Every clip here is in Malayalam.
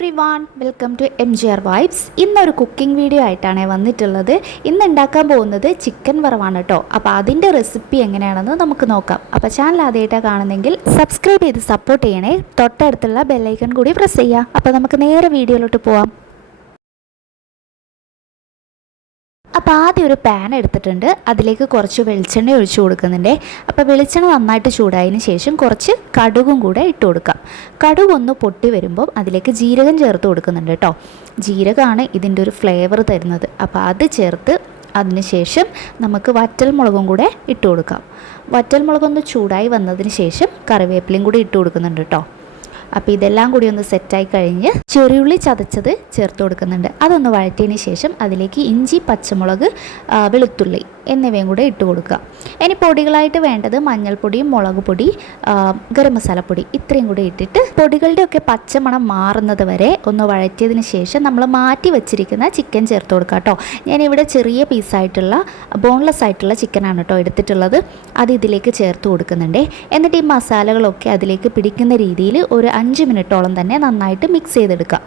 Everyone, welcome to MGR vibes. ഇന്നൊരു കുക്കിംഗ് വീഡിയോ ആയിട്ടാണ് വന്നിട്ടുള്ളത്. ഇന്ന് ഉണ്ടാക്കാൻ പോകുന്നത് ചിക്കൻ വറവാണ് കേട്ടോ. അപ്പോൾ അതിൻ്റെ റെസിപ്പി എങ്ങനെയാണെന്ന് നമുക്ക് നോക്കാം. അപ്പോൾ ചാനൽ ആദ്യമായിട്ടാണ് കാണുന്നെങ്കിൽ സബ്സ്ക്രൈബ് ചെയ്ത് സപ്പോർട്ട് ചെയ്യണേ. തൊട്ടടുത്തുള്ള ബെല്ലൈക്കൺ കൂടി പ്രസ് ചെയ്യുക. അപ്പോൾ നമുക്ക് നേരെ വീഡിയോയിലോട്ട് പോവാം. അപ്പോൾ ആദ്യം ഒരു പാൻ എടുത്തിട്ടുണ്ട്. അതിലേക്ക് കുറച്ച് വെളിച്ചെണ്ണ ഒഴിച്ചു കൊടുക്കുന്നുണ്ട്. അപ്പോൾ വെളിച്ചെണ്ണ നന്നായിട്ട് ചൂടായതിന് ശേഷം കുറച്ച് കടുകും കൂടെ ഇട്ട് കൊടുക്കാം. കടുക് ഒന്ന് പൊട്ടി വരുമ്പോൾ അതിലേക്ക് ജീരകം ചേർത്ത് കൊടുക്കുന്നുണ്ട് കേട്ടോ. ജീരകമാണ് ഇതിൻ്റെ ഒരു ഫ്ലേവർ തരുന്നത്. അപ്പോൾ അത് ചേർത്ത് അതിന് ശേഷം നമുക്ക് വറ്റൽമുളകും കൂടെ ഇട്ട് കൊടുക്കാം. വറ്റൽമുളകൊന്ന് ചൂടായി വന്നതിന് ശേഷം കറിവേപ്പിലയും കൂടി ഇട്ട് കൊടുക്കുന്നുണ്ട് കേട്ടോ. അപ്പോൾ ഇതെല്ലാം കൂടി ഒന്ന് സെറ്റായി കഴിഞ്ഞ് ചെറിയുള്ളി ചതച്ചത് ചേർത്ത് കൊടുക്കുന്നുണ്ട്. അതൊന്ന് വഴറ്റിയതിന് ശേഷം അതിലേക്ക് ഇഞ്ചി, പച്ചമുളക്, വെളുത്തുള്ളി എന്നിവയും കൂടെ ഇട്ട് കൊടുക്കുക. ഇനി പൊടികളായിട്ട് വേണ്ടത് മഞ്ഞൾപ്പൊടിയും മുളക് പൊടി, ഗരം മസാലപ്പൊടി ഇത്രയും കൂടി ഇട്ടിട്ട് പൊടികളുടെയൊക്കെ പച്ചമണം മാറുന്നത് വരെ ഒന്ന് വഴറ്റിയതിന് ശേഷം നമ്മൾ മാറ്റി വെച്ചിരിക്കുന്ന ചിക്കൻ ചേർത്ത് കൊടുക്കുക കേട്ടോ. ഞാനിവിടെ ചെറിയ പീസായിട്ടുള്ള ബോൺലെസ് ആയിട്ടുള്ള ചിക്കനാണ് കേട്ടോ എടുത്തിട്ടുള്ളത്. അത് ഇതിലേക്ക് ചേർത്ത് കൊടുക്കുന്നുണ്ട്. എന്നിട്ട് ഈ മസാലകളൊക്കെ അതിലേക്ക് പിടിക്കുന്ന രീതിയിൽ ഒരു 5 മിനിറ്റോളം തന്നെ നന്നായിട്ട് മിക്സ് ചെയ്തെടുക്കുക.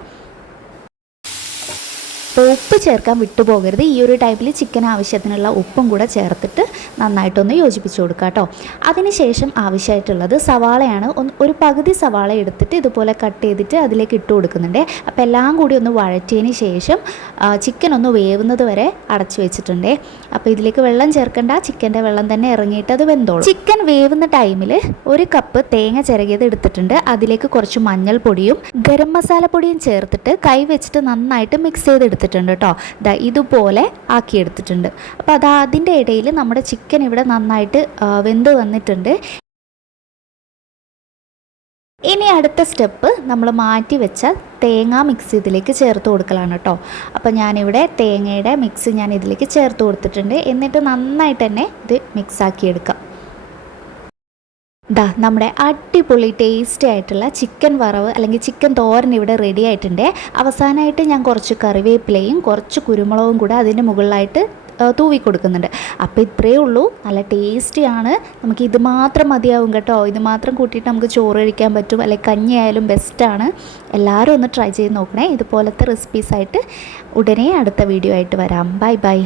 അപ്പോൾ ഉപ്പ് ചേർക്കാൻ വിട്ടുപോകരുത്. ഈ ഒരു ടൈപ്പിൽ ചിക്കൻ ആവശ്യത്തിനുള്ള ഉപ്പും കൂടെ ചേർത്തിട്ട് നന്നായിട്ടൊന്ന് യോജിപ്പിച്ച് കൊടുക്കുക കേട്ടോ. അതിനുശേഷം ആവശ്യമായിട്ടുള്ളത് സവാളയാണ്. ഒരു പകുതി സവാള എടുത്തിട്ട് ഇതുപോലെ കട്ട് ചെയ്തിട്ട് അതിലേക്ക് ഇട്ട് കൊടുക്കുന്നുണ്ട്. അപ്പോൾ എല്ലാം കൂടി ഒന്ന് വഴറ്റിയതിന് ശേഷം ചിക്കൻ ഒന്ന് വേവുന്നത് വരെ അടച്ചു വെച്ചിട്ടുണ്ട്. അപ്പോൾ ഇതിലേക്ക് വെള്ളം ചേർക്കേണ്ട, ചിക്കൻ്റെ വെള്ളം തന്നെ ഇറങ്ങിയിട്ട് അത് വെന്തോളും. ചിക്കൻ വേവുന്ന ടൈമിൽ 1 കപ്പ് തേങ്ങ ചിരകിയത് എടുത്തിട്ടുണ്ട്. അതിലേക്ക് കുറച്ച് മഞ്ഞൾപ്പൊടിയും ഗരം മസാലപ്പൊടിയും ചേർത്തിട്ട് കൈ വെച്ചിട്ട് നന്നായിട്ട് മിക്സ് ചെയ്തെടുത്തിട്ടുണ്ട് കേട്ടോ. ഇതുപോലെ ആക്കിയെടുത്തിട്ടുണ്ട്. അപ്പോൾ അതിൻ്റെ ഇടയിൽ നമ്മുടെ ചിക്കൻ ഇവിടെ നന്നായിട്ട് വെന്ത് വന്നിട്ടുണ്ട്. ഇനി അടുത്ത സ്റ്റെപ്പ് നമ്മൾ മാറ്റി വെച്ച തേങ്ങ മിക്സ് ഇതിലേക്ക് ചേർത്ത് കൊടുക്കലാണ് കേട്ടോ. അപ്പോൾ ഞാനിവിടെ തേങ്ങയുടെ മിക്സ് ഞാൻ ഇതിലേക്ക് ചേർത്ത് കൊടുത്തിട്ടുണ്ട്. എന്നിട്ട് നന്നായിട്ട് തന്നെ ഇത് മിക്സാക്കിയെടുക്കാം. നമ്മുടെ അടിപൊളി ടേസ്റ്റി ആയിട്ടുള്ള ചിക്കൻ വറവ് അല്ലെങ്കിൽ ചിക്കൻ തോരൻ ഇവിടെ റെഡി ആയിട്ടുണ്ട്. അവസാനമായിട്ട് ഞാൻ കുറച്ച് കറിവേപ്പിലയും കുറച്ച് കുരുമുളകും കൂടെ അതിൻ്റെ മുകളിലായിട്ട് തൂവി കൊടുക്കുന്നുണ്ട്. അപ്പോൾ ഇത്രയേ ഉള്ളൂ. നല്ല ടേസ്റ്റിയാണ്. നമുക്ക് ഇത് മാത്രം മതിയാവും കേട്ടോ. ഇത് മാത്രം കൂട്ടിയിട്ട് നമുക്ക് ചോറ് കഴിക്കാൻ പറ്റും, അല്ലെങ്കിൽ കഞ്ഞി ആയാലും ബെസ്റ്റാണ്. എല്ലാവരും ഒന്ന് ട്രൈ ചെയ്ത് നോക്കണേ. ഇതുപോലത്തെ റെസിപ്പീസായിട്ട് ഉടനെ അടുത്ത വീഡിയോ ആയിട്ട് വരാം. Bye bye.